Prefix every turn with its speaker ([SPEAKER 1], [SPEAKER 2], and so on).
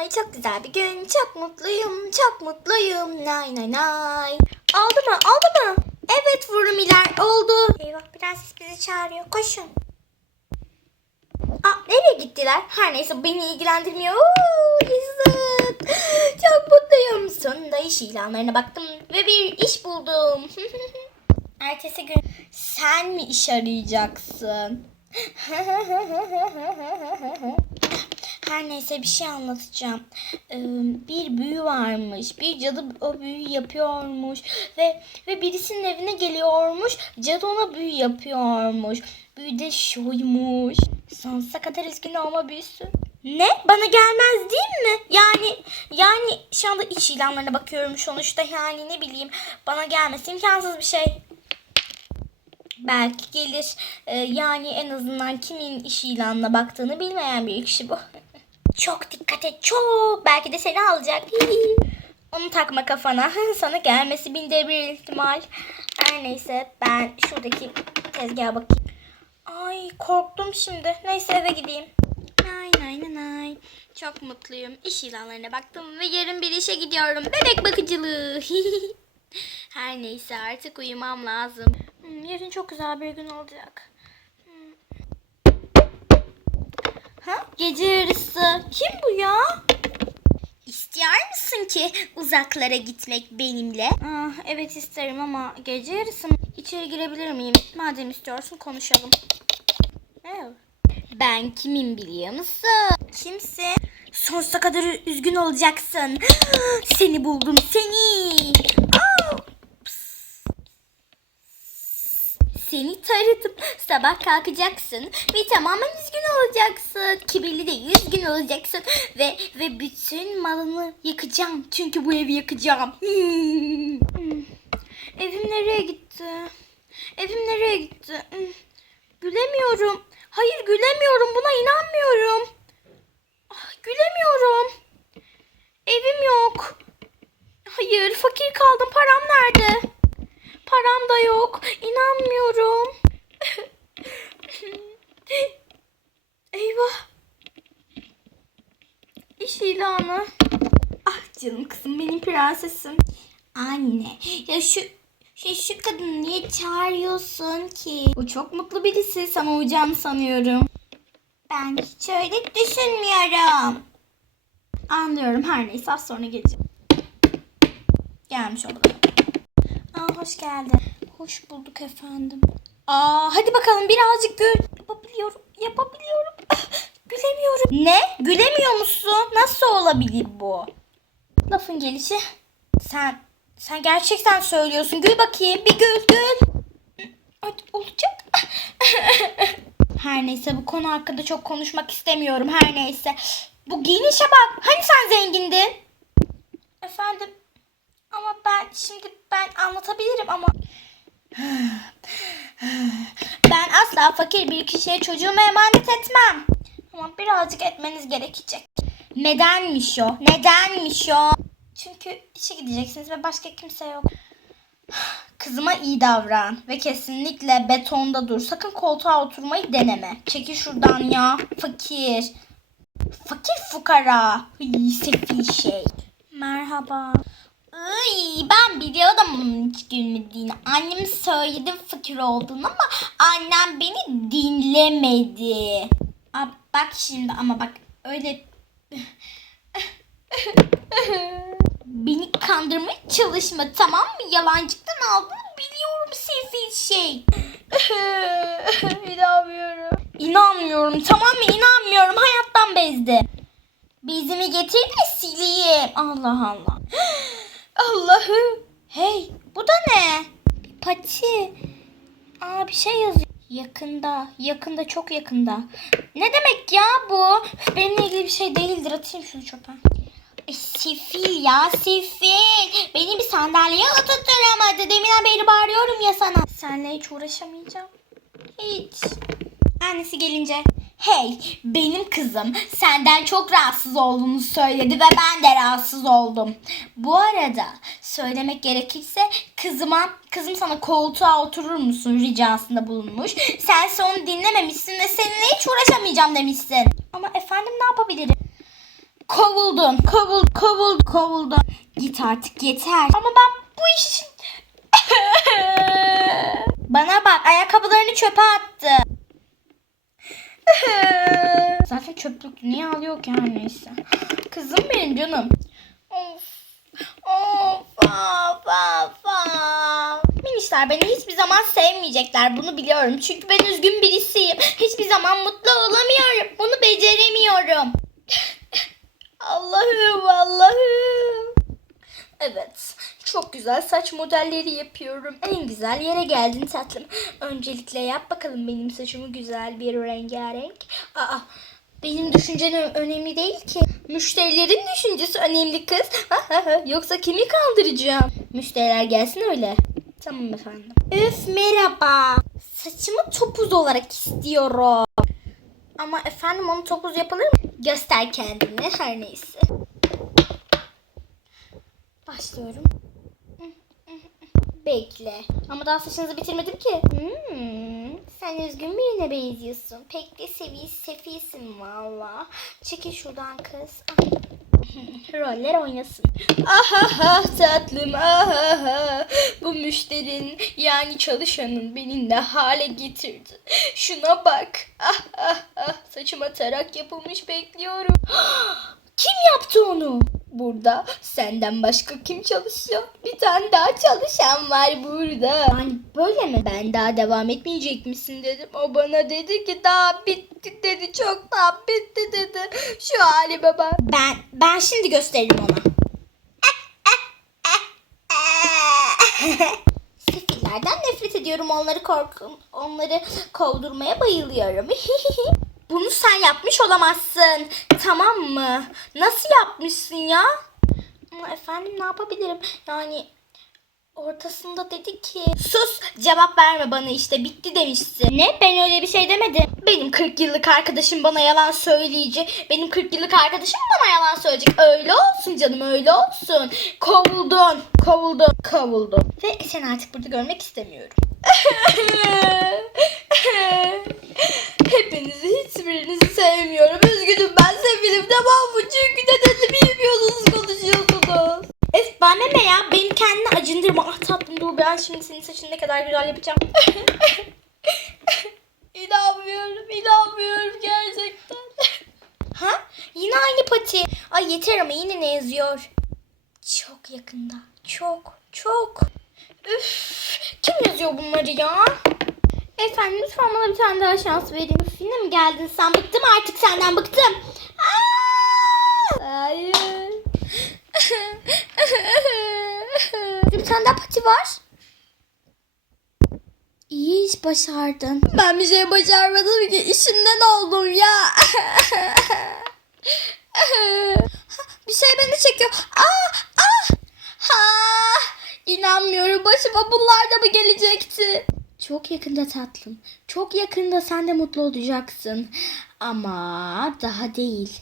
[SPEAKER 1] Ay çok güzel bir gün. Çok mutluyum. Çok mutluyum. Nay nay nay. Oldu mu? Oldu mu? Evet Vurumiler oldu. Eyvah prenses bizi çağırıyor. Koşun. Aa, nereye gittiler? Her neyse beni ilgilendirmiyor. Oo, yaşasın. Çok mutluyum. Sonunda iş ilanlarına baktım ve bir iş buldum. Ertesi gün sen mi iş arayacaksın? Her neyse bir şey anlatacağım. Ee, bir büyü varmış. Bir cadı o büyüyü yapıyormuş ve ve birisinin evine geliyormuş. Cadı ona büyü yapıyormuş. Büyü de şuymuş. Sonsuza kadar üzgün olma büyüsü. Ne? Bana gelmez değil mi? Yani yani şu anda iş ilanlarına bakıyorum sonuçta yani ne bileyim bana gelmesi imkansız bir şey. Belki gelir. Ee, yani en azından kimin iş ilanına baktığını bilmeyen bir kişi bu. Çok dikkat et çok. Belki de seni alacak. Onu takma kafana. Sana gelmesi binde bir ihtimal. Her neyse ben şuradaki tezgaha bakayım. Ay korktum şimdi. Neyse eve gideyim. Nay nay nay. Çok mutluyum. İş ilanlarına baktım ve yarın bir işe gidiyorum. Bebek bakıcılığı. Her neyse artık uyumam lazım. Hmm, yarın çok güzel bir gün olacak. Hmm. Ha? Gece yarısı. Kim bu ya? İstiyor musun ki uzaklara gitmek benimle? Ah, evet isterim ama gece yarısı mı? İçeri girebilir miyim? Madem istiyorsun konuşalım. Evet. Ben kimim biliyor musun? Kimsin? Sonsuza kadar üzgün olacaksın. Seni buldum seni. Aa! Seni taradım. Sabah kalkacaksın ve tamamen üzgün olacaksın. Kibirli de üzgün olacaksın ve ve bütün malını yakacağım. Çünkü bu evi yakacağım. Hmm. Evim nereye gitti? Evim nereye gitti? Hmm. Gülemiyorum. Hayır gülemiyorum. Buna inanmıyorum. Ah, gülemiyorum. Evim yok. Hayır fakir kaldım. Param nerede? Param da yok. İnanmıyorum. İlanı. Ah canım kızım benim prensesim. Anne ya şu şu, şu kadını niye çağırıyorsun ki? O çok mutlu birisi. Sana uyacağını sanıyorum. Ben hiç öyle düşünmüyorum. Anlıyorum her neyse az sonra geleceğim. Gelmiş olabilir. Aa, hoş geldin. Hoş bulduk efendim. Aa, hadi bakalım birazcık gül. Yapabiliyorum, yapabiliyorum. Gülemiyorum. Ne? Gülemiyor musun? Nasıl olabilir bu? Lafın gelişi. Sen, sen gerçekten söylüyorsun. Gül bakayım. Bir gül, gül. Olacak. Her neyse bu konu hakkında çok konuşmak istemiyorum. Her neyse. Bu giyinişe bak. Hani sen zengindin? Efendim ama ben şimdi ben anlatabilirim ama ben asla fakir bir kişiye çocuğumu emanet etmem. Ama birazcık etmeniz gerekecek. Nedenmiş o? Nedenmiş o? Çünkü işe gideceksiniz ve başka kimse yok. Kızıma iyi davran ve kesinlikle betonda dur. Sakın koltuğa oturmayı deneme. Çekil şuradan ya. Fakir. Fakir fukara. Hıy, sefil şey. Merhaba. Ay, ben biliyordum bunun hiç gülmediğini. Annem söyledi fakir olduğunu ama annem beni dinlemedi. Aa, bak şimdi ama bak öyle beni kandırmaya çalışma tamam mı? Yalancıktan aldığını biliyorum sefil şey. İnanmıyorum. İnanmıyorum tamam mı? İnanmıyorum. Hayattan bezdi. Bezimi getir de sileyim. Allah Allah. Allah'ım. Hey bu da ne? Pati. Aa bir şey yazıyor. Yakında. Yakında çok yakında. Ne demek ya bu? Benimle ilgili bir şey değildir. Atayım şunu çöpe. Ay, sefil ya sefil. Beni bir sandalyeye oturtturamadı. Deminden beri bağırıyorum ya sana. Seninle hiç uğraşamayacağım. Hiç. Annesi gelince hey benim kızım senden çok rahatsız olduğunu söyledi ve ben de rahatsız oldum. Bu arada söylemek gerekirse kızıma kızım sana koltuğa oturur musun ricasında bulunmuş. Sen onu dinlememişsin ve seninle hiç uğraşamayacağım demişsin. Ama efendim ne yapabilirim? Kovuldun. Kovul, kovul, kovuldun. Git artık yeter. Ama ben bu iş... Bana bak ayakkabılarını çöpe attı. Zaten çöplük niye alıyor ki her neyse. Kızım benim canım. Of. Of. Of. Minişler beni hiçbir zaman sevmeyecekler. Bunu biliyorum. Çünkü ben üzgün birisiyim. Hiçbir zaman mutlu olamıyorum. Bunu beceremiyorum. Allah'ım Allah'ım. Evet. Çok güzel saç modelleri yapıyorum. En güzel yere geldin tatlım. Öncelikle yap bakalım benim saçımı güzel bir rengarenk. Aa, benim düşüncem önemli değil ki. Müşterilerin düşüncesi önemli kız. Yoksa kimi kandıracağım? Müşteriler gelsin öyle. Tamam efendim. Üf merhaba. Saçımı topuz olarak istiyorum. Ama efendim onu topuz yapılır mı? Göster kendini her neyse. Başlıyorum. Bekle. Ama daha saçınızı bitirmedim ki. Hmm, sen üzgün birine benziyorsun. Pek de sevi sefisin valla. Çekil şuradan kız. Ah. Roller oynasın. Ahaha tatlım ahaha. Bu müşterin yani çalışanın beni ne hale getirdi. Şuna bak. Ah ah ah. Saçıma tarak yapılmış bekliyorum. Kim yaptı onu? Burada senden başka kim çalışıyor? Bir tane daha çalışan var burada. Yani böyle mi? Ben daha devam etmeyecek misin dedim. O bana dedi ki daha bitti dedi. Çoktan bitti dedi. Şu halime bak. Ben, ben şimdi gösteririm ona. Sefillerden nefret ediyorum. Onları korkum. Onları kovdurmaya bayılıyorum. Bunu sen yapmış olamazsın. Tamam mı? Nasıl yapmışsın ya? Efendim ne yapabilirim? Yani ortasında dedi ki sus cevap verme bana işte bitti demişsin. Ne? Ben öyle bir şey demedim. Benim 40 yıllık arkadaşım bana yalan söyleyecek. Benim 40 yıllık arkadaşım bana yalan söyleyecek. Öyle olsun canım öyle olsun. Kovuldun. Kovuldun. Kovuldun. Ve seni artık burada görmek istemiyorum. Hepinizi hiçbirinizi sevmiyorum. Üzgünüm ben sevinim tamam mı? Çünkü nedenini bilmiyorsunuz konuşuyorsunuz. Ef bana ne ya? Beni kendine acındırma. Ah tatlım dur ben şimdi senin saçını ne kadar güzel yapacağım. inanmıyorum, inanmıyorum gerçekten. ha? Yine aynı pati. Ay yeter ama yine ne yazıyor? Çok yakında. Çok, çok. Üf, kim yazıyor bunları ya? Efendim lütfen bana bir tane daha şans verin. Yine mi geldin sen? Bıktım artık senden bıktım. Aa! Hayır. bir tane daha pati var. İyi iş başardın. Ben bir şey başarmadım ki. İşimden oldum ya. bir şey beni çekiyor. Aa, ah, ha. İnanmıyorum. Başıma bunlar da mı gelecekti? Çok yakında tatlım. Çok yakında sen de mutlu olacaksın. Ama daha değil.